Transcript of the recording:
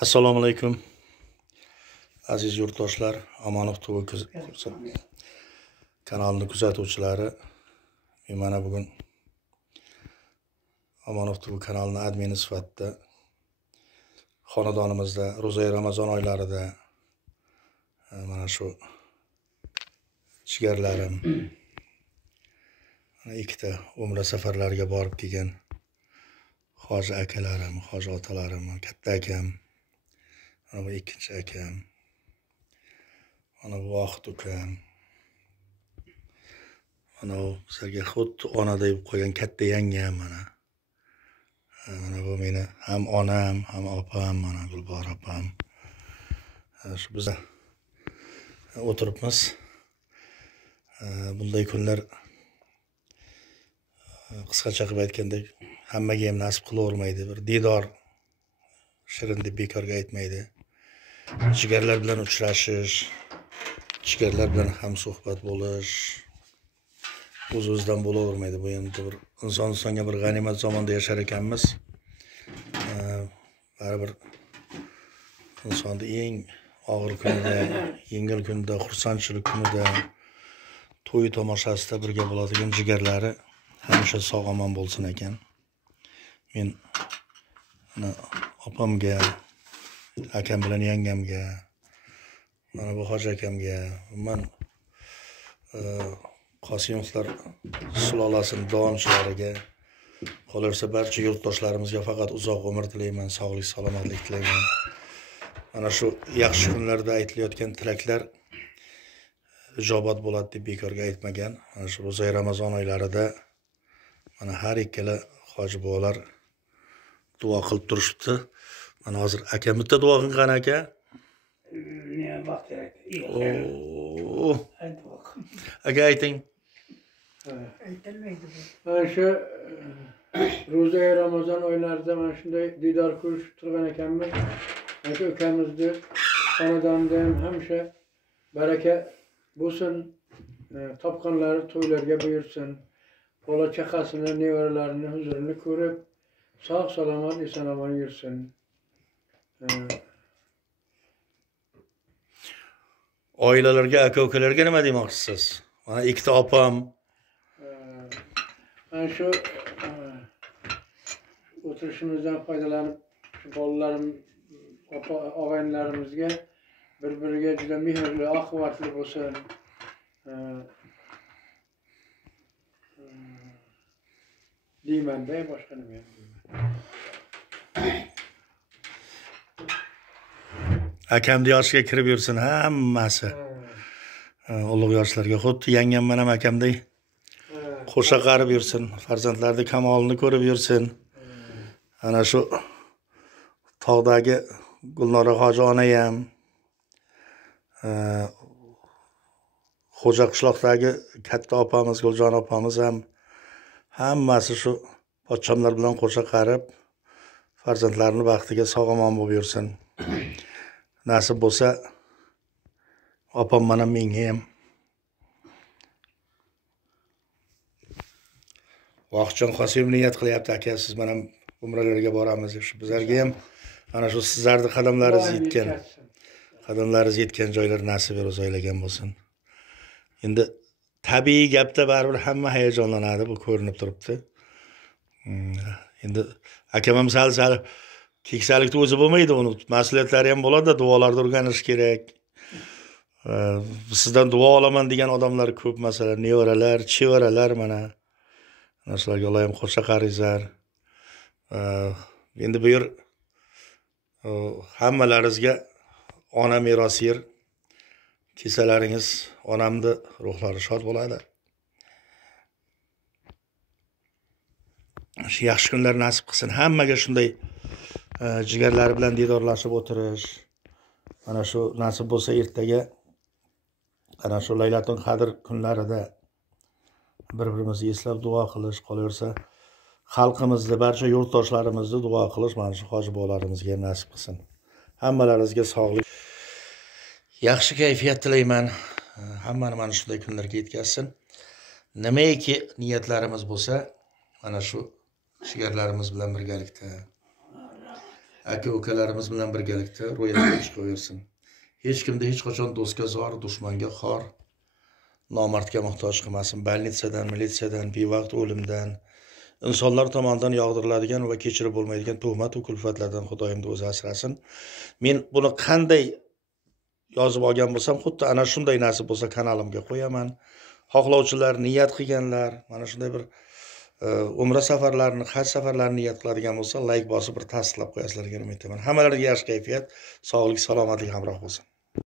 Assalomu alaykum aziz yurtdoshlar, Omonov TV kanalini kuzatuvchilari. Men mana bugun Omonov TV kanalini admini sifatida xonadonimizda ro'za Ramazon oylarida mana shu jigarlarim, ikkita umra safarlariga borib kelgan hoji akalarim, hoji otalarim, katta akam, mana bu ikkinchi akam, mana bu Vohid ukam, mana bu bizlarga xuddi ona deb qo'ygan katta yangam, mana bu meni ham onam, ham opam, mana Gulbor opam. Shu biz o'tiribmiz. Bunday kunlar qisqacha qilib aytgandek hammaga ham nasib qilavermaydi. Bir didor shirin deb bekorga aytmaydi. Jigarlar bilan uchrashish, jigarlar bilan ham suhbat bo'lish o'z-o'zidan bo'lavermaydi. Bu endi bir insonga bir g'animat zamonda yashar ekanmiz. Baribir insonni eng og'ir kunida, yengil kunida, xursandchilik kunida, to'y tomoshasida birga bo'ladigan jigarlari hamisha sog' omon bo'lsin ekan. Men opamga, akam bilan yangamga, mana bu hoji akamga, men Qosimovlar sulolasining davomchilariga, qolaversa barcha yurtdoshlarimizga faqat uzoq umr tilayman, sog'lik, salomatlik tilayman. Mana shu yaxshi kunlarda aytilayotgan tilaklar ijobat bo'ladi deb bekorga aytmagan. Mana shu ro'za Ramazon oylarida mana har ikkala hoji buvalar duo qilib turishibdi. Mana hozir akam bitta duo qilgan aka. Aka ayting. Aytilmaydi bu. Mana shu ro'za Ramazon oylarida mana shunday didor ko'rishib turgan ekanmiz. Aka ukamizni xonadonida ham hamisha baraka bo'lsin. Topganlari to'ylarga buyursin. Bola chaqasini, nevaralarini huzurini ko'rib, sog' salomat, eson-omon yursin. Oilalarga, aka-ukalarga nima demoqchisiz? Mana ikkita opam. Mana shu o'tirishimizdan foydalanib, shu bolalarim, og'aynilarimizga bir-biriga juda mehrli, oqibatli bo'lsin. Deyman-da, boshqa nima ham deyman. Akamni yoshiga kirib yursin hammasi. Ulug' yoshlarga xuddi yangam ham akamdek qo'sha qarib yursin, farzandlarning kamolini ko'rib yursin. Ana shu tog'dagi Gulnora hoji ona ham, Xo'ja qishloqdagi katta opamiz, Guljon opamiz ham hammasi shu pochchamlar bilan qo'sha qarib farzandlarini baxtiga sog'-omon bo'lib yursin. Nasib bo'lsa opam mana menga ham Vohidjon Qosimov niyat qilyapti, aka siz mana umralarga boramiz deb. Shu bizlarga ham mana shu sizlarning qadamlaringiz yetgan joylar nasib ro'za oylagan bo'lsin. Endi tabiiy gapda baribir hamma hayajonlanadi, bu ko'rinib turibdi. Endi akam ham sal keksalikda o'zi bo'lmaydi, uni mas'uliyatlari ham bo'ladi, duolarda o'rganish kerak. Sizdan duo olaman degan odamlar ko'p, masalan, nevaralar, chevaralar mana shularga Alloh ham qo'sha qaringizlar. Endi bu yer hammalaringizga ona merosi yer. Kesalaringiz onamni ruhlari shod bo'ladi. Shu yaxshi kunlar nasib qilsin hammaga, shunday jigarlari bilan didorlashib o'tirish. Mana shu nasib bo'lsa ertaga ana shu Laylatul Qadr kunlarida bir-birimizni eslab duo qilish, qolaversa xalqimizni, barcha yurtdoshlarimizni duo qilish mana shu hoji bolalarimizga ham nasib qilsin. Hammalaringizga sog'lik, yaxshi kayfiyat tilayman. Hammani mana shunday kunlarga yetkazsin. Nimaiki niyatlarimiz bo'lsa, mana shu jigarlarimiz bilan birgalikda, aka-ukalarimiz bilan birgalikda ro'yobga chiqaversin. Hech kimda hech qachon do'stga zor, dushmanga xor, nomardga muhtoj qilmasin. Bolnitsadan, militsiyadan, bevaqt o'limdan, insonlar tomonidan yog'diriladigan va kechirib bo'lmaydigan tuhmat va kulfatlardan Xudoyimni o'zi asrasin. Men buni qanday yozib olgan bo'lsam, xuddi ana shunday nasib bo'lsa kanalimga qo'yaman. Xohlovchilar, niyat qilganlar, mana shunday bir umra safarlarini, haj safarlarini niyat qiladigan bo'lsa, like bosib bir tasdiqlab qo'yasizlar degan umiddaman. Hammalariga yaxshi kayfiyat, sog'lik, salomatlik hamroh bo'lsin.